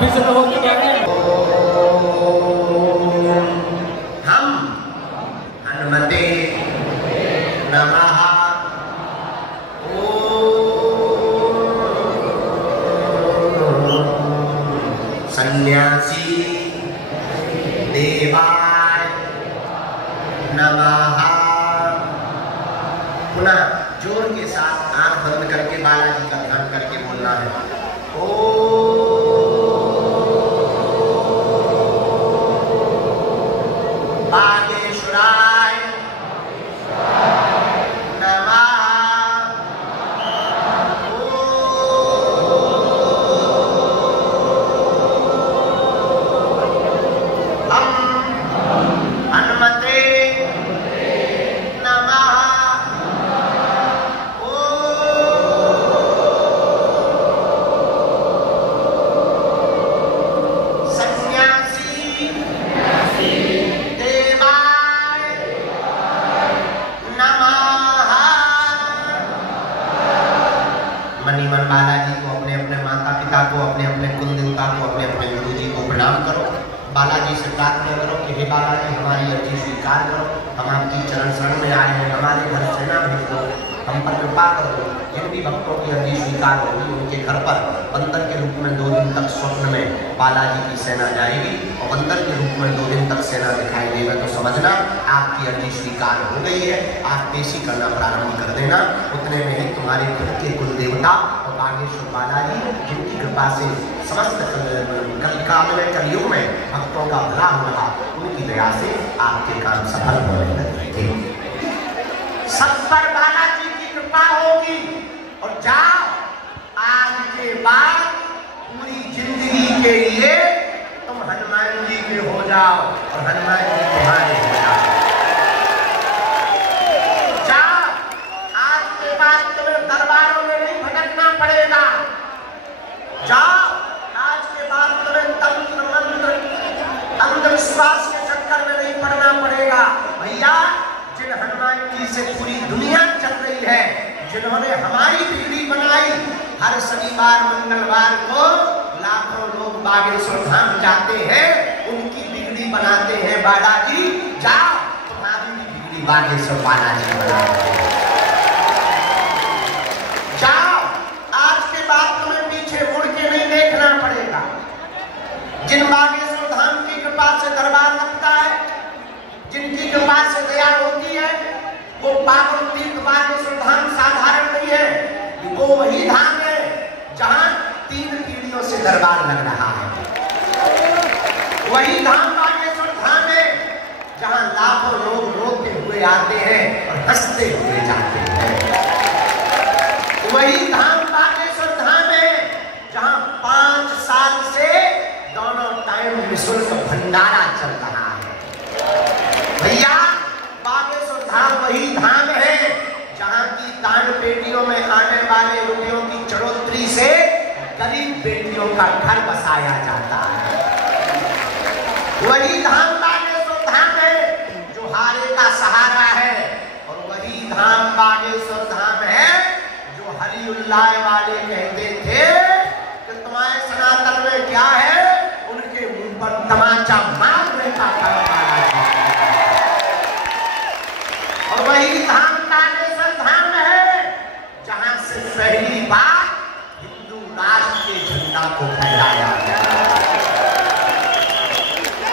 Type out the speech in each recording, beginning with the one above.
काफी समय हो चुका है। हम हनुमते नमः। सन्यासी देवाय नमः। पुनः जोर के साथ आंख बंद करके बालाजी का ध्यान करके बोलना है। बागेश्वराय नमः। हम हनुमते नमः। सन्यासी देवाय नमः। मनीमन बालाजी को, अपने अपने माता पिता को, अपने अपने कुल देवता को, अपने अपने गुरु जी को प्रणाम करो। बालाजी से प्रार्थना करो कि हे बालाजी हमारी अर्जी स्वीकार करो, हम आपकी चरण शरण में आए हैं, हमारे घर सेना भेज दो, हम पर कृपा कर दो। जिन भी भक्तों की अर्जी स्वीकार होगी उनके घर पर बंदर के रूप में 2 दिन तक स्वप्न में बालाजी की सेना जाएगी और बंदर के रूप में 2 दिन तक सेना दिखाई देगा तो समझना आपकी अर्जी स्वीकार हो गई है। आप पेशी करना प्रारंभ कर देना। उतने में ही तुम्हारे खुद के कुल देवता और बागेश्वर बालाजी जिनकी कृपा से समस्त कलिकाल में कलयुग में भक्तों का भला हो रहा, उनकी दया से आपके काम सफल होने लगे। सब पर बालाजी की कृपा होगी और जाओ आज के बाद पूरी जिंदगी के लिए तुम हनुमान जी के हो जाओ और हनुमान जी तुम्हारे हो जाओ। जाओ आज के बाद तुम्हें दरबारों में नहीं भटकना पड़ेगा। जाओ आज के बाद तुम्हें तंत्र मंत्र अंधविश्वास के चक्कर में नहीं पड़ना पड़ेगा। भैया जिन हनुमान जी से पूरी दुनिया चल रही है, जिन्होंने हमारी बिगड़ी बनाई, हर शनिवार मंगलवार को लाखों लोग बागेश्वर धाम जाते हैं, उनकी बिगड़ी बनाते हैं बालाजी। जाओ तुम्हारी भी बिगड़ी बागेश्वर बालाजी बनाते हैं। जाओ आज के बाद तुम्हें पीछे मुड़ के नहीं देखना पड़ेगा। जिन बागेश्वर धाम की कृपा से दरबार लगता है, जिनकी कृपा से दया होती है, वो पावन तीर्थ बागेश्वर धाम साधारण नहीं है। वो वही धाम है जहां 3 पीढ़ियों से दरबार लग रहा है। वही धाम बागेश्वर धाम है जहां लाखों लोग रोते हुए आते हैं और हंसते हुए जाते हैं। वही धाम बागेश्वर धाम है जहां 5 साल से दोनों टाइम निःशुल्क भंडारा चल रहा है। भैया बागेश्वर धाम वही धाम है जहां की दान पेटियों में आने वाले रुपयों की चढ़ोतरी से गरीब बेटियों का घर बसाया जाता है। वही धाम बागेश्वर धाम है जो हारे का सहारा है और वही धाम बागेश्वर धाम है जो हरिउल्लाह वाले कहते थे कि तुम्हारे सनातन में क्या है, उनके मुंह पर तमाचा मारने का काम आया। और वही धाम बागेश्वर धाम है जहां से पहली बार हिंदू राष्ट्र के झंडा को फहराया गया।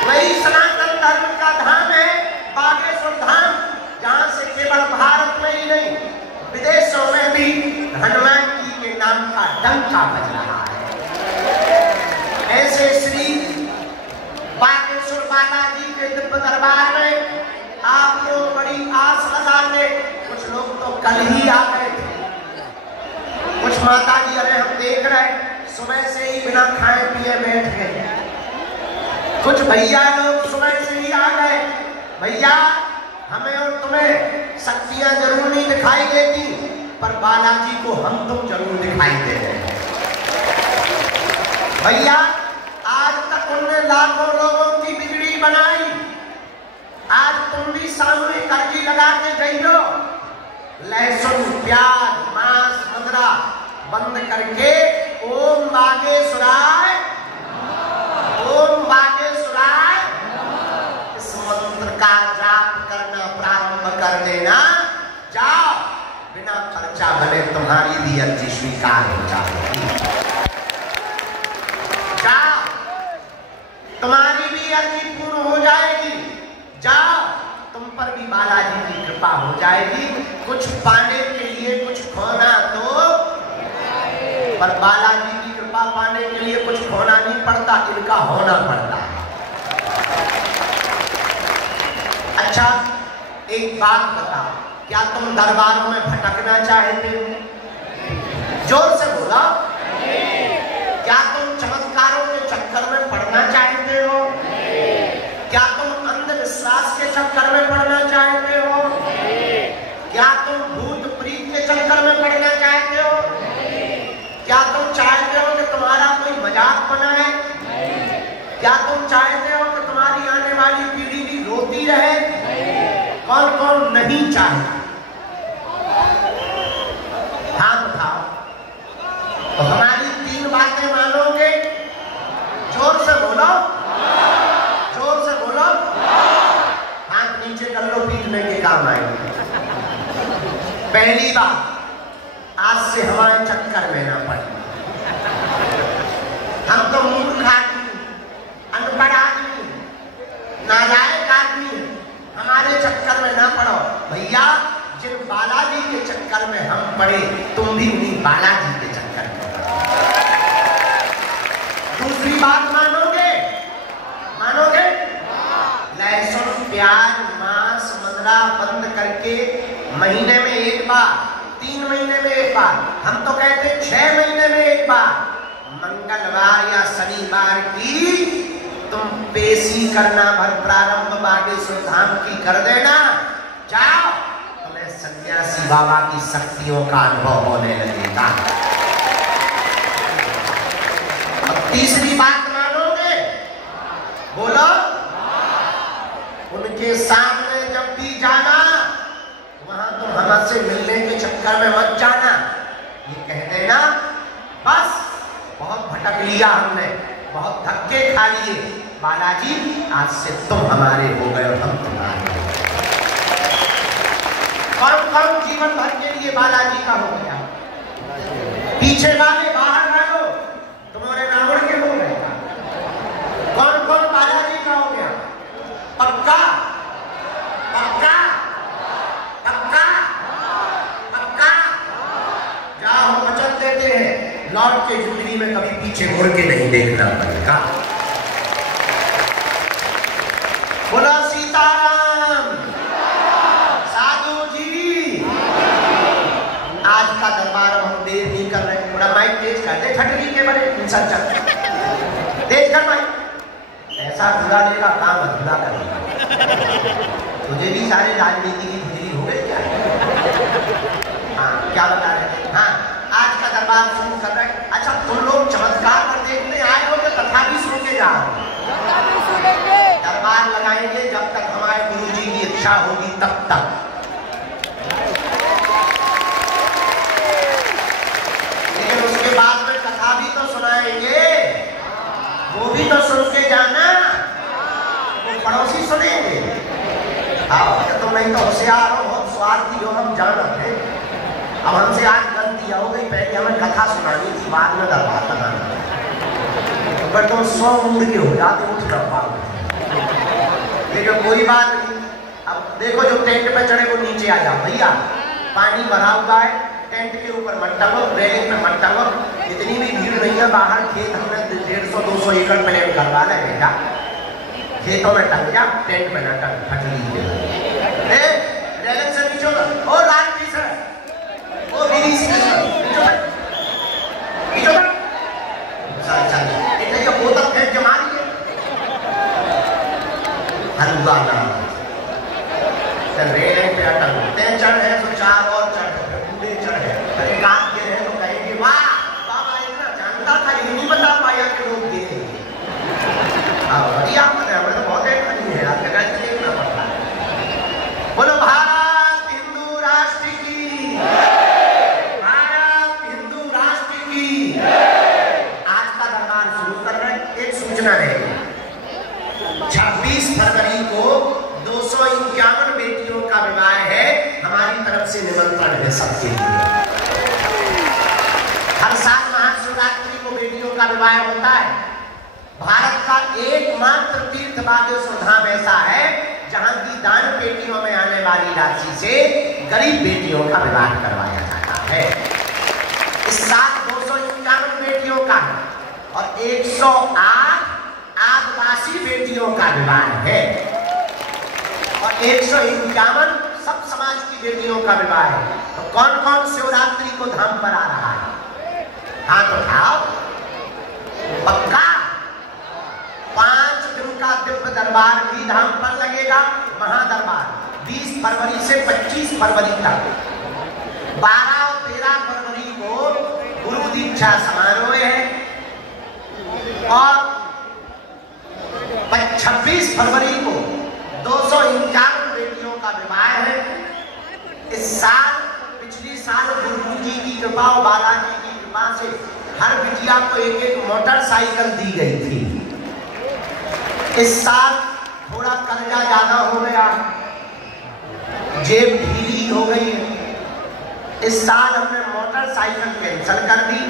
वही सनातन धर्म का धाम है बागेश्वर धाम जहां से केवल भारत में ही नहीं विदेशों में भी हनुमान जी के नाम का डंका बज रहा है। ऐसे श्री बागेश्वर बालाजी के दिव्य दरबार में आप लोग बड़ी आस लगा के, कुछ लोग तो कल ही आ गए थे, कुछ माता जी अरे हम देख रहे सुबह से ही बिना खाए पिए बैठ गए, कुछ भैया लोग सुबह से ही आ गए। भैया हमें और तुम्हें शक्तियां जरूर नहीं दिखाई देती, पर बालाजी को हम तुम जरूर दिखाई दे रहे हैं। भैया आज तक उनने लाखों लोगों की बिगड़ी बनाई, आज तुम भी सामूहिक अर्जी लगा के गई हो। लहसुन प्याज मांस मदरा बंद करके ओम बागेश्वराय तुम्हारी भी अर्जी स्वीकार हो जाएगी। जाओ, तुम्हारी भी अर्जी पूर्ण हो जाएगी। जाओ, तुम पर भी बालाजी की कृपा हो जाएगी। कुछ पाने के लिए कुछ खोना तो, पर बालाजी की कृपा पाने के लिए कुछ खोना नहीं पड़ता, इनका होना पड़ता है। अच्छा, एक बात बताओ, क्या तुम दरबारों में भटकना चाहते हो? जोर से बोला। क्या तुम चमत्कारों के चक्कर में पड़ना चाहते हो? क्या तुम अंधविश्वास के चक्कर में पड़ना चाहते हो? क्या तुम भूत प्रीत के चक्कर में पड़ना चाहते हो? क्या तुम चाहते हो कि तुम्हारा कोई मजाक बनाए? क्या तुम चाहते हो कि तुम्हारी आने वाली पीढ़ी भी रोती रहे? कौन कौन नहीं चाहता? हाथ उठाओ। तो हमारी 3 बातें मानोगे? जोर से बोलो, जोर से बोलो। हाथ नीचे कर लो, पीटने के काम आएंगे। पहली बात, आज से हमारे चक्कर में ना पड़े। हम तो मूर्ख आदमी, अनपढ़ आदमी, नालायक आदमी, हमारे चक्कर में ना पड़ो। भैया, जिन बालाजी के चक्कर में हम पड़े, तुम भी उन्हीं बालाजी के चक्कर में। दूसरी बात मानोगे? मानोगे? लहसुन, प्याज, मांस, मदिरा बंद करके महीने में 1 बार, 3 महीने में 1 बार, हम तो कहते 6 महीने में 1 बार, मंगलवार या शनिवार की तुम पेशी करना भर प्रारंभ बागेश्वर धाम की कर देना। जाओ, तुम्हें सन्यासी बाबा की शक्तियों का अनुभव होने लगेगा। अब तीसरी बात मानोगे? बोलो। उनके सामने जब भी जाना, वहां तुम हमसे मिलने के चक्कर में मत जाना। ये कह देना, बस बहुत भटक लिया हमने, बहुत धक्के खा लिए, बालाजी आज से तुम हमारे हो गए और हम तुम्हारे। कौन कौन जीवन भर के लिए बालाजी का हो गया? पीछे वाले बाहर रहो, तुम्हारे नावड़ के हो गए। कौन कौन बालाजी का हो गया? पक्का पक्का पक्का पक्का। जाओ, हम वचन देते हैं, लौट के जिंदगी में कभी पीछे मुड़ के नहीं देखना पड़ेगा। बोला सीताराम। साधु जी, आज का दरबार हम देर नहीं कर रहे। थोड़ा माइक तेज कर दे, ठटरी के बड़े इंसान चल तेज कर माइक। ऐसा बुलाने का काम अधूरा करेगा। तुझे भी सारे राजनीति की खुजली हो गई क्या? हाँ, क्या बता रहे थे? हाँ, आज का दरबार शुरू कर रहे हैं। अच्छा, तुम लोग चमत्कार कर देखने आए हो तो कथा भी सुन के जाओ। दरबार लगाएंगे जब तक हमारे गुरुजी की इच्छा होगी, तब तक। लेकिन उसके बाद में कथा भी तो सुनाएंगे, वो भी तो सुन के जाना। वो पड़ोसी सुनेंगे। आओ, तुम नहीं तो होशियार हो, बहुत स्वार्थी हो, हम जानते हैं। अब हमसे आज गलती हो गई, पहले हमें कथा सुनानी थी, बाद में दरबार लगाना। पर तुम 100 उम्र के हो जाते, उठ कर पाओ। लेकिन कोई बात नहीं। अब देखो, जो टेंट पे चढ़े वो नीचे आ जाओ। भैया, पानी भरा हुआ है, टेंट के ऊपर मत टंगो, रेलिंग पे मत टंगो। इतनी भी भीड़ नहीं है, बाहर खेत हमने 150-200 एकड़ प्लान करवा ले बेटा। खेतों में टंग जा, टेंट में न टंग, फट लीजिए। रेलिंग से नीचे ओ लाल पीस है, ओ बीड़ी सी बोतल फेंक के मारिए। हलवा ना रेलिंग पे अटक चढ़ है तो 4 और चढ़, पूरे चढ़ है। एक आध के रहे तो कहेंगे वाह बाबा, इतना जानता था, ये नहीं बता पाया कि लोग गिरे। बढ़िया, हमें तो बहुत एक नहीं है, आपके कैसे देखना पड़ता है। बोलो भारत हिंदू राष्ट्र की, भारत हिंदू राष्ट्र की। आज का दरबार शुरू कर रहे हैं। एक सूचना रहेगी, 26 फरवरी को 251 बेटियों का विवाह है। हमारी तरफ से निमंत्रण है सबके लिए। का विवाह होता है। भारत का एकमात्र तीर्थ बागेश्वर धाम ऐसा है जहां की दान पेटियों में आने वाली राशि से गरीब बेटियों का विवाह करवाया जाता है। इस साल 251 बेटियों का और 108 आदिवासी बेटियों का विवाह है और 151 सब समाज की बेटियों का विवाह है। तो कौन कौन शिवरात्रि को धाम पर आ रहा है? हाथ उठाओ। पक्का 5 दिन का दिव्य दरबार भी धाम पर लगेगा। महादरबार 20 फरवरी से 25 फरवरी तक। 12 और 13 फरवरी को गुरु दीक्षा समारोह है और 26 फरवरी को 251 बेटियों का विवाह है। इस साल पिछली साल गुरु जी की कृपा और बालाजी की कृपा से हर बिटिया को एक एक मोटरसाइकिल दी गई थी। इस साल थोड़ा कर्जा ज्यादा हो गया, जेब ढीली हो गई है। इस साल हमने मोटरसाइकिल कैंसिल कर दी,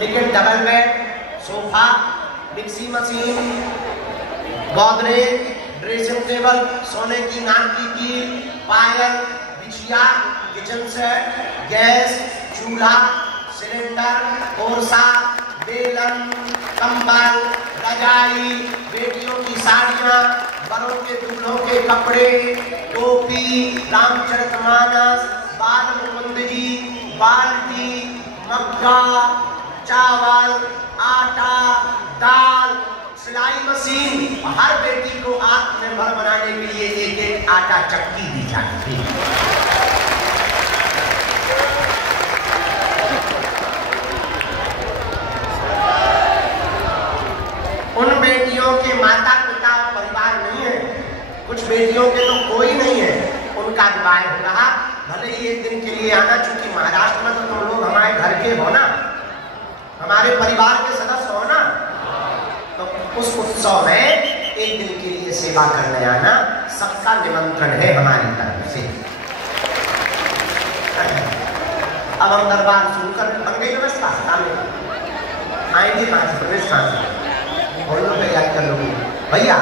लेकिन double bed, sofa, mixie machine, Godrej, dressing table, सोने की नाक की कील, पायल, बिछिया, किचन सेट, गैस, चूल्हा, सिलेंडर, कोरसा, बेलन, कंबल, रजाई, बेटियों की साड़ियां, बड़ों के दूल्हों के कपड़े, टोपी, रामचरितमानस, बाल मुकुंद जी, बाल्टी, मग्गा, चावल, आटा, दाल, सिलाई मशीन। हर बेटी को आत्मनिर्भर बनाने के लिए एक एक आटा चक्की दी जाती है। उन बेटियों के माता पिता परिवार नहीं है, कुछ बेटियों के तो कोई नहीं है, उनका विवाह हो रहा। भले ही एक दिन के लिए आना, चूंकि महाराष्ट्र में तो तुम लोग हमारे घर के हो ना, हमारे परिवार के सदस्य हो ना, तो उस उत्सव में एक दिन के लिए सेवा करने आना सबका निमंत्रण है हमारी तरफ से। अब हम दरबार शुरू कर, बन गई व्यवस्था, आएंगे 5 प्रवेश और लोग तैयारी कर लोगे भैया।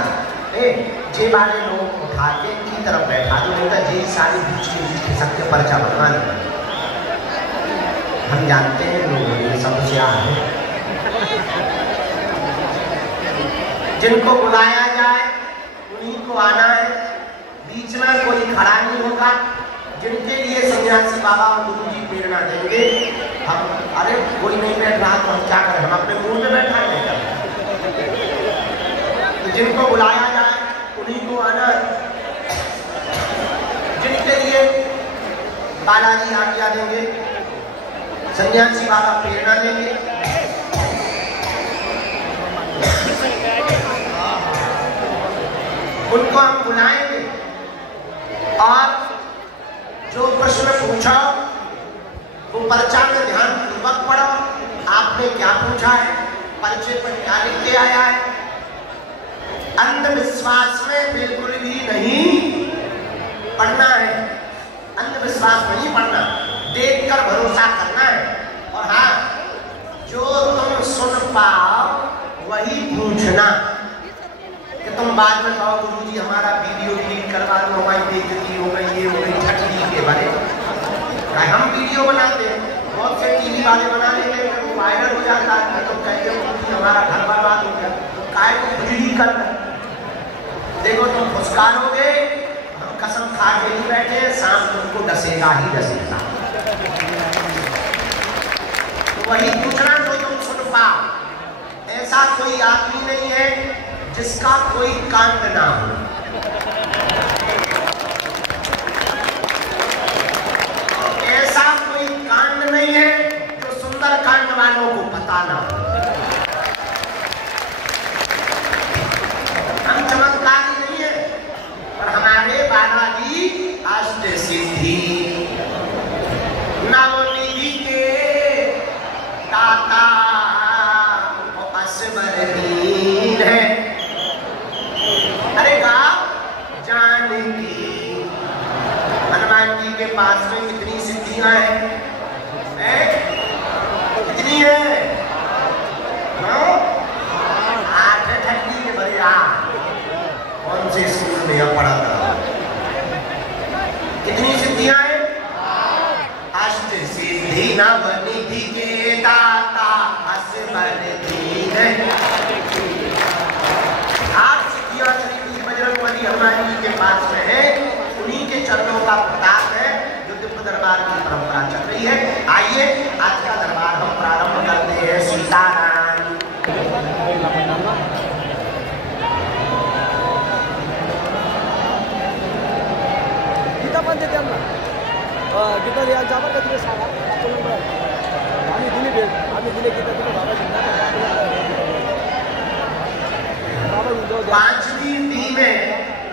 जे बारे लोग उठा के की तरफ बैठा दो, नहीं तो जे सारी बीच के बीच खिसक के पर्चा बनवा लें। हम जानते हैं लोगों ये समस्या है। जिनको बुलाया जाए उन्हीं को आना है, बीच में कोई खड़ा नहीं होगा। जिनके लिए सन्यासी बाबा और गुरु जी प्रेरणा देंगे, हम अरे कोई नहीं बैठ रहा तो हम क्या करें, हम अपने मुंह में बैठा नहीं। तो जिनको बुलाया जाए उन्हीं को आना है। जिनके लिए बालाजी आज्ञा देंगे, सन्यासी बाबा प्रेरणा देंगे, उनको हम बुलाएंगे और जो प्रश्न पूछा वो पर्चा में ध्यान पूर्वक पढ़ो। आपने क्या पूछा है, पर्चे पर क्या लिख के आया है। अंधविश्वास में बिल्कुल भी नहीं पढ़ना है, अंधविश्वास नहीं पढ़ना, देखकर भरोसा करना है। और हाँ, जो तुम सुन पाओ वही पूछना। कि तुम बाद में कहो गुरु जी हमारा वीडियो डिलीट करवा दो, हमारी बेइज्जती हो गई, ये हो गई, ठगी के बारे में। हम वीडियो बनाते हैं, बहुत से टीवी वाले बना लेते हैं, वो वायरल हो जाता है, तो कहते हो हमारा घर बर्बाद हो गया, काय को कुछ ही करना। देखो तुम फुसकारोगे, हम कसम खा के नहीं बैठे, सांप तुमको डसेगा ही डसेगा। तो वही पूछना जो तुम सुन पाओ। ऐसा कोई आदमी नहीं है जिसका कोई कांड ना हो। ऐसा कोई कांड नहीं है जो सुंदर कांड वालों को पता ना हो। हम चमत्कारी नहीं है, पर हमारे बालाजी अष्ट सिद्धि नवनिधि के दाता असमरहीन है। अरे गाँव जानकी, हनुमान जी के पास में कितनी सिद्धियां हैं? कितनी है? दीनवनिधि के दाता असबर दीन। आप सिद्धियां श्री बजरंगबली हनुमान जी के पास में है, उन्हीं के चरणों का प्रताप है जो दिव्य दरबार की परंपरा चल रही है। आइए आज का दरबार हम प्रारंभ करते हैं। सीताराम। गीता पण देते गीता द्यायला जाणार का तिथे सांगा आम्ही दिली गीता तिथे बाबा 5वीं डी में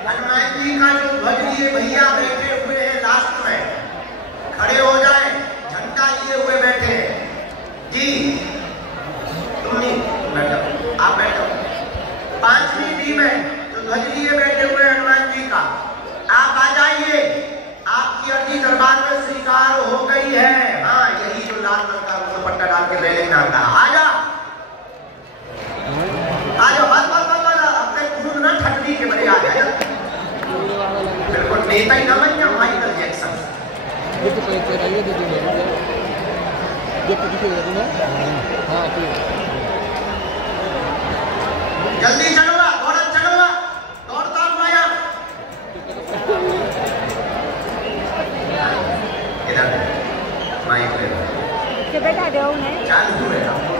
हनुमान जी का जो ध्वज लिए भैया बैठे हुए हैं, लास्ट में खड़े हो जाए, झंडा लिए हुए बैठे हैं जी। तुम नहीं बैठो, आप बैठो। 5वीं डी में जो ध्वज लिए बैठे हुए हनुमान जी का, आप आ जाइए। आपकी अर्जी दरबार में स्वीकार हो गई है। हाँ, यही जो लाल रंग का दुपट्टा डाल के रेलिंग में आता है, आ जा बस अपने खुद ना ठंडी के बड़े आ जाए। बिल्कुल नेता ही ना बन जाओ माइकल जैक्सन। जल्दी चलोगा, चलोगा, दौड़ता हूँ आया। इधर माइक ले के बैठा दे उन्हें चालू है आपको।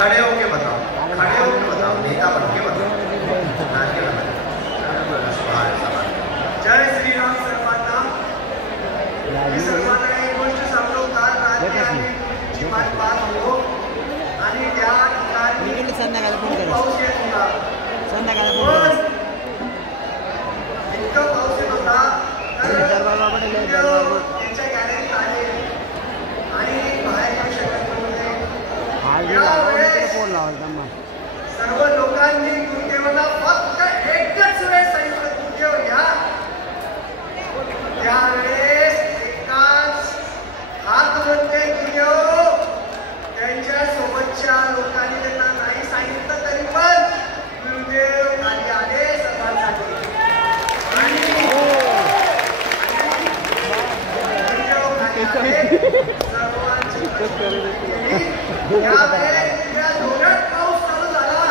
खड़े होके बताओ, नेता बन के बताओ। जय श्री राम। सर्वांना एक गोष्ट समजवतात राज्याची बात हो आणि त्या ठिकाणी पाऊस येत होता। इतका पाऊस येत होता त्यांच्या गॅलरीत आले आणि बाहेर येऊ शकत नव्हते। सर्व लोकांनी गुरुदेवाला फक्त एकच वेळेस सांगितलं, गुरुदेव घ्या। त्यावेळेस एकाच हात म्हणते गुरुदेव, त्यांच्या सोबतच्या लोकांनी त्यांना नाही सांगितलं तरी पण गुरुदेव खाली आले सर्वांसाठी। आणि गुरुदेव खाली आले, सर्वांची जोरात पाऊस चालू झाला।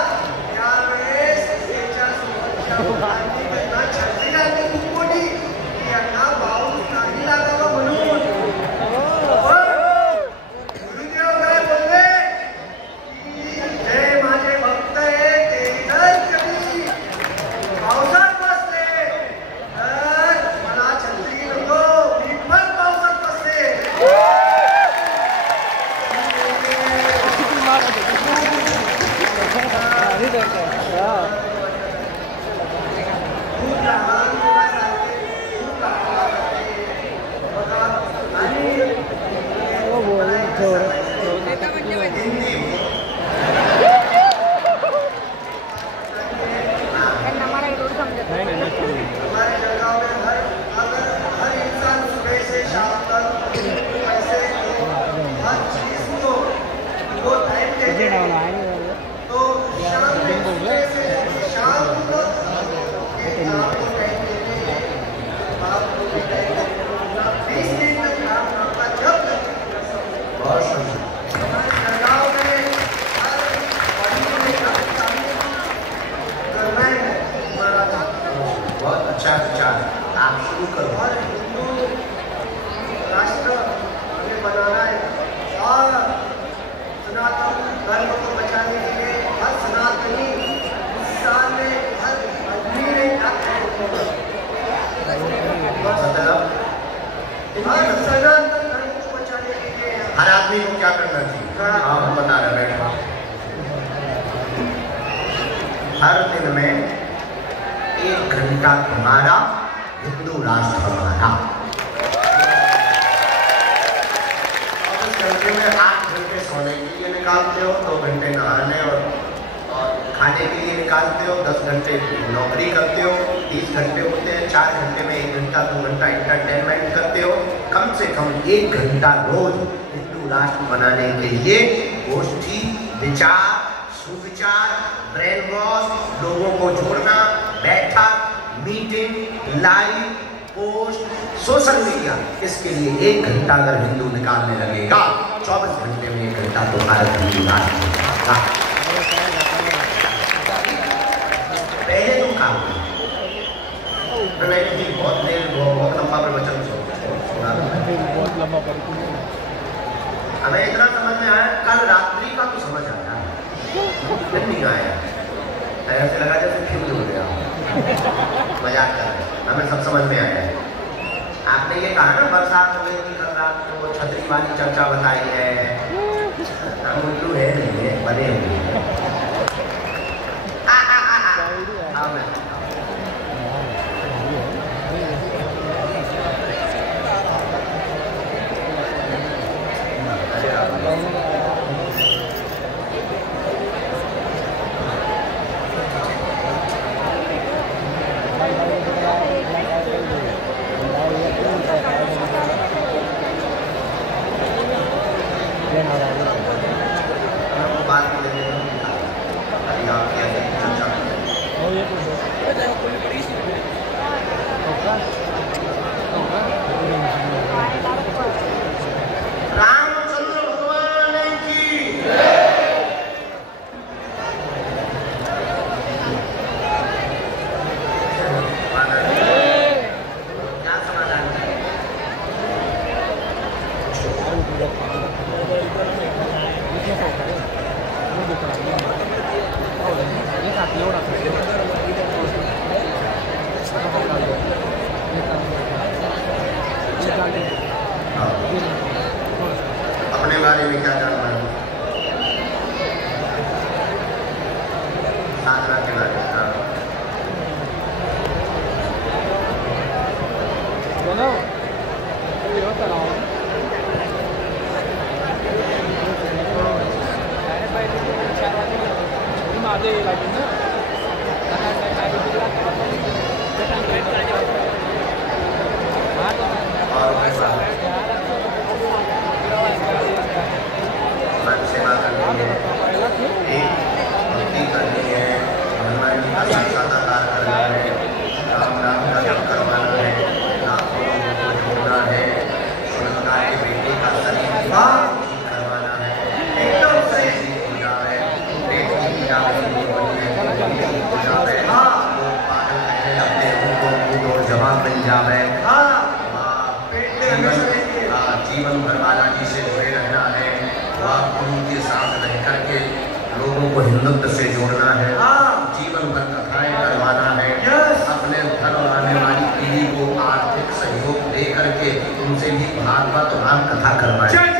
त्यावेळेस त्याच्या सोबतच्या लोकांनी त्यांना छत्री घातली खूप मोठी, की यांना पाऊस नाही लागावा म्हणून। गुरुदेव काय बोलले की जे माझे भक्त आहे ते जर कधी पावसात बसले तर मला छत्री नको, मी पण पावसात बसते। अच्छा विचार, आप शुरू करो। हर हिंदू राष्ट्र हमें बनाना है और सनातन धर्म को बचाने के लिए हर सनातनी इंसान हर सनातन धर्म को बचाने के लिए हर आदमी को क्या करना चाहिए? आप बता रहे बैठो। हर दिन में 1 घंटा तुम्हारा, हिंदू राष्ट्र हमारा। 24 घंटे में 8 घंटे सोने के लिए निकालते हो, 2 घंटे नहाने और खाने के लिए निकालते हो, 10 घंटे नौकरी करते हो, 30 घंटे होते हैं, 4 घंटे में 1 घंटा 2 घंटा इंटरटेनमेंट करते हो। कम से कम 1 घंटा रोज हिंदू राष्ट्र बनाने के लिए गोष्ठी, विचार, सुविचार, ब्रेन वॉश, लोगों को जोड़ना, बैठक, meeting, live, post, social media, इसके लिए 1 घंटा अगर हिंदू निकालने लगेगा, 24 घंटे में 1 घंटा तो भारत हिंदू राष्ट्र बनेगा। पहले तुम काम नहीं, बहुत देर बहुत लंबा प्रवचन हमें इतना समझ में आया, कल रात्रि का तो समझ आया, फिर नहीं आया, ऐसे लगा जैसे फिर हो गया, मजाक कर रहे, हमें सब समझ में आया। आपने ये कहा ना बरसात हो गई कल रात को, छतरी वाली चर्चा बताई है, हम उल्लू है नहीं है, बने हुए अपने बारे में क्या जानना है? साधना के बारे में मन सेवा करनी है, भक्ति करनी है, हनुमान जी का साक्षात्कार करना है, राम नाम का जप करवाना है, लाखों लोगों को जोड़ना है, सुनता के बेटे का शरीर करवाना है, एकदम सही पूजा है, पेट की पूजा है, लोग पागल कहने लगते हैं, उनको मूड और जवाब मिल जावे, जीवन भर बालाजी से जुड़े रहना है, वह गुरु के साथ रह करके लोगों को हिंदुत्व से जोड़ना है, जीवन भर कथाएं करवाना है, अपने घर और आने वाली पीढ़ी को आर्थिक सहयोग दे करके उनसे भी भागवत और राम कथा करवाएं।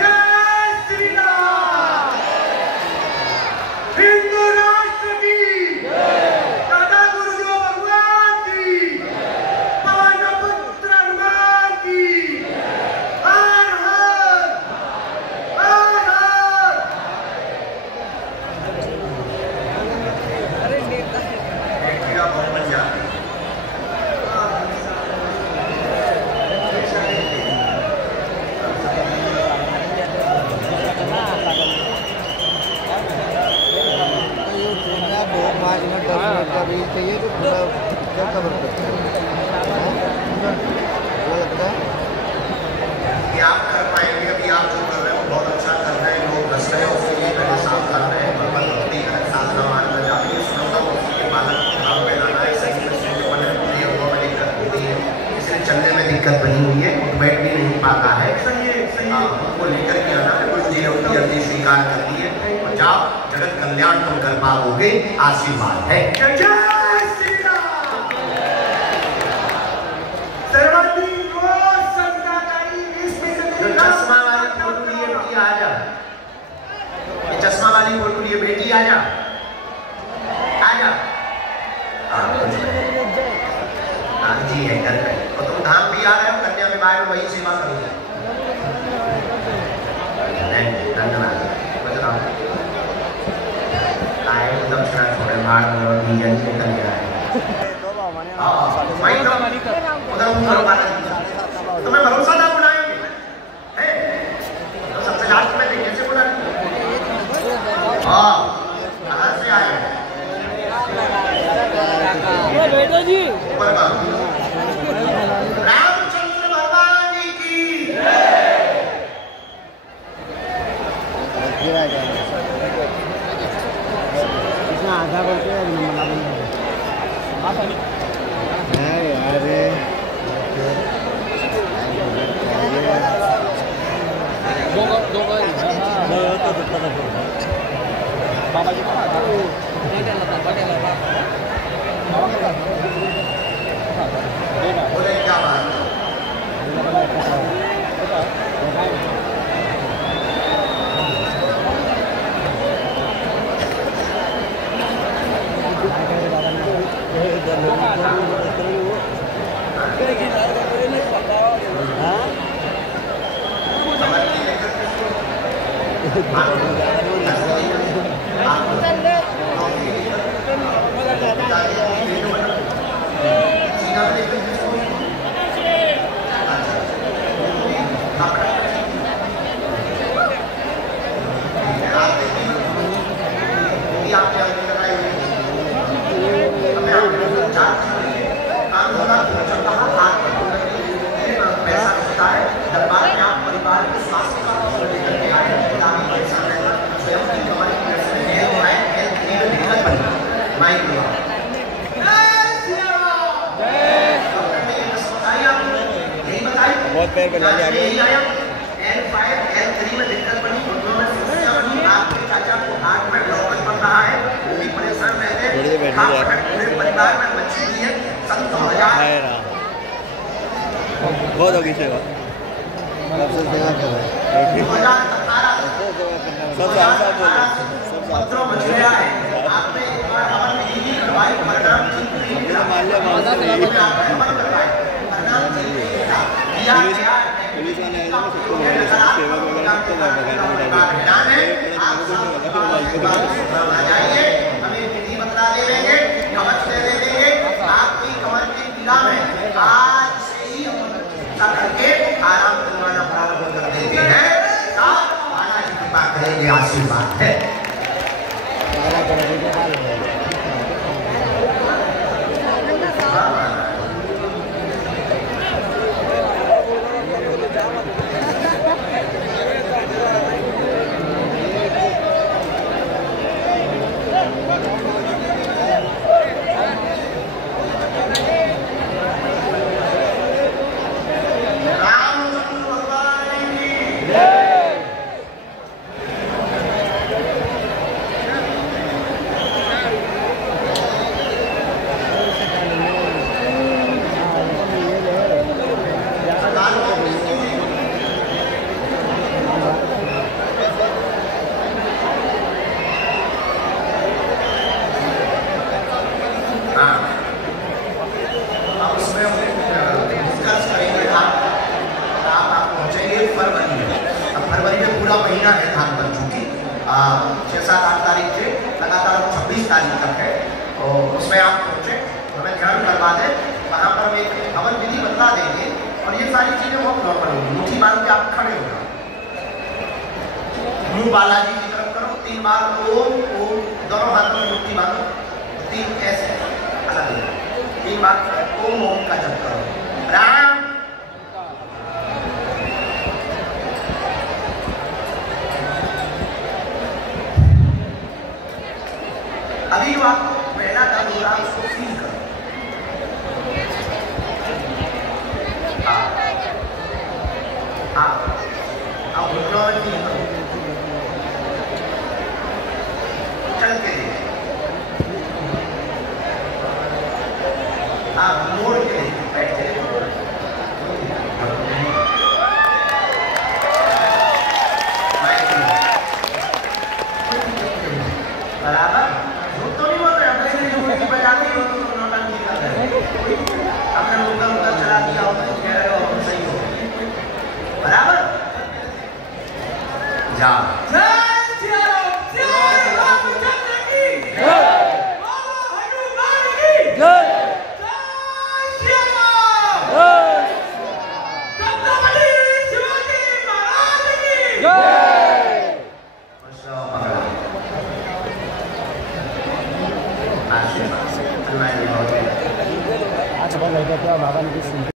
आप कर पाएंगे, अभी आप जो कर रहे हो बहुत अच्छा कर रहे हैं, लोग हंस रहे हैं, उसके लिए पहले साफ कर रहे हैं, भक्ति कर साधना मानना चाहिए, सुनता हूँ उसके पालन काम पे लाना है, सही में सुनने वाले पूरी हुआ में दिक्कत होती है, इसलिए चलने में दिक्कत बनी हुई है, बैठ भी नहीं पाता है, उनको लेकर के आना है, गुरु जी ने उनकी अर्जी स्वीकार कर दी है, और जाओ जगत कल्याण तुम कर पाओगे, आशीर्वाद है। वही सेवा करूँगा। धन्यवाद। आए दक्षिणा छोड़े बाहर और डीजल निकल गया है। उधर ऊपर बालाजी तुम्हें भरोसा था बुलाएंगे, तो सबसे लास्ट में कैसे बुलाएंगे? हाँ, कहाँ से आए? बेटा जी रामचंद्र भगवान की आधा करके बाबा जी बोले क्या बात? बहुत पैर बना लिया गया। L5 L3 में दिक्कत बनी, उन्होंने समस्या बनी, आपके चाचा को हाथ में ब्लॉकेज बन रहा है, वो भी परेशान रहते हैं। पूरे परिवार में बच्ची भी है, संत बहुत होगी सेवा। आपने एक बार हवन में यही करवाई, परिणाम ठीक नहीं मिला। पुलिस वाले आए थे, सबको सेवा वगैरह तो हमें विधि बता देंगे, कवच दे देंगे, आपकी कमर की पीड़ा में आज से ही करके आराम करवाना प्रारंभ कर देते हैं। बाला की कृपा करेंगे, आशीर्वाद है। फरवरी में पूरा महीना है धान बन चुकी, 6-7-8 तारीख से लगातार 26 तारीख तक है। तो उसमें आप पहुँचे, हमें ध्यान करवा दें, वहाँ पर हम एक हवन विधि बता देंगे और ये सारी चीज़ें बहुत नॉर्मल होंगी। मुट्ठी बांध के आप खड़े हो जाओ, मुँह बालाजी की तरफ करो, 3 बार ओम ओम, दोनों हाथों में मुट्ठी बांधो, 3 ऐसे अलग 3 बार ओम ओम का जप करो। राम अभी जो आपको पहला दर्द हो रहा है उसको फील करो। आप घुटनों में फील करो, चल के देखिए, आप मोड़ के देखिए, बैठ के बराबर तो नहीं बोल रहे जय। आज बहुत लगा क्या बाबा ने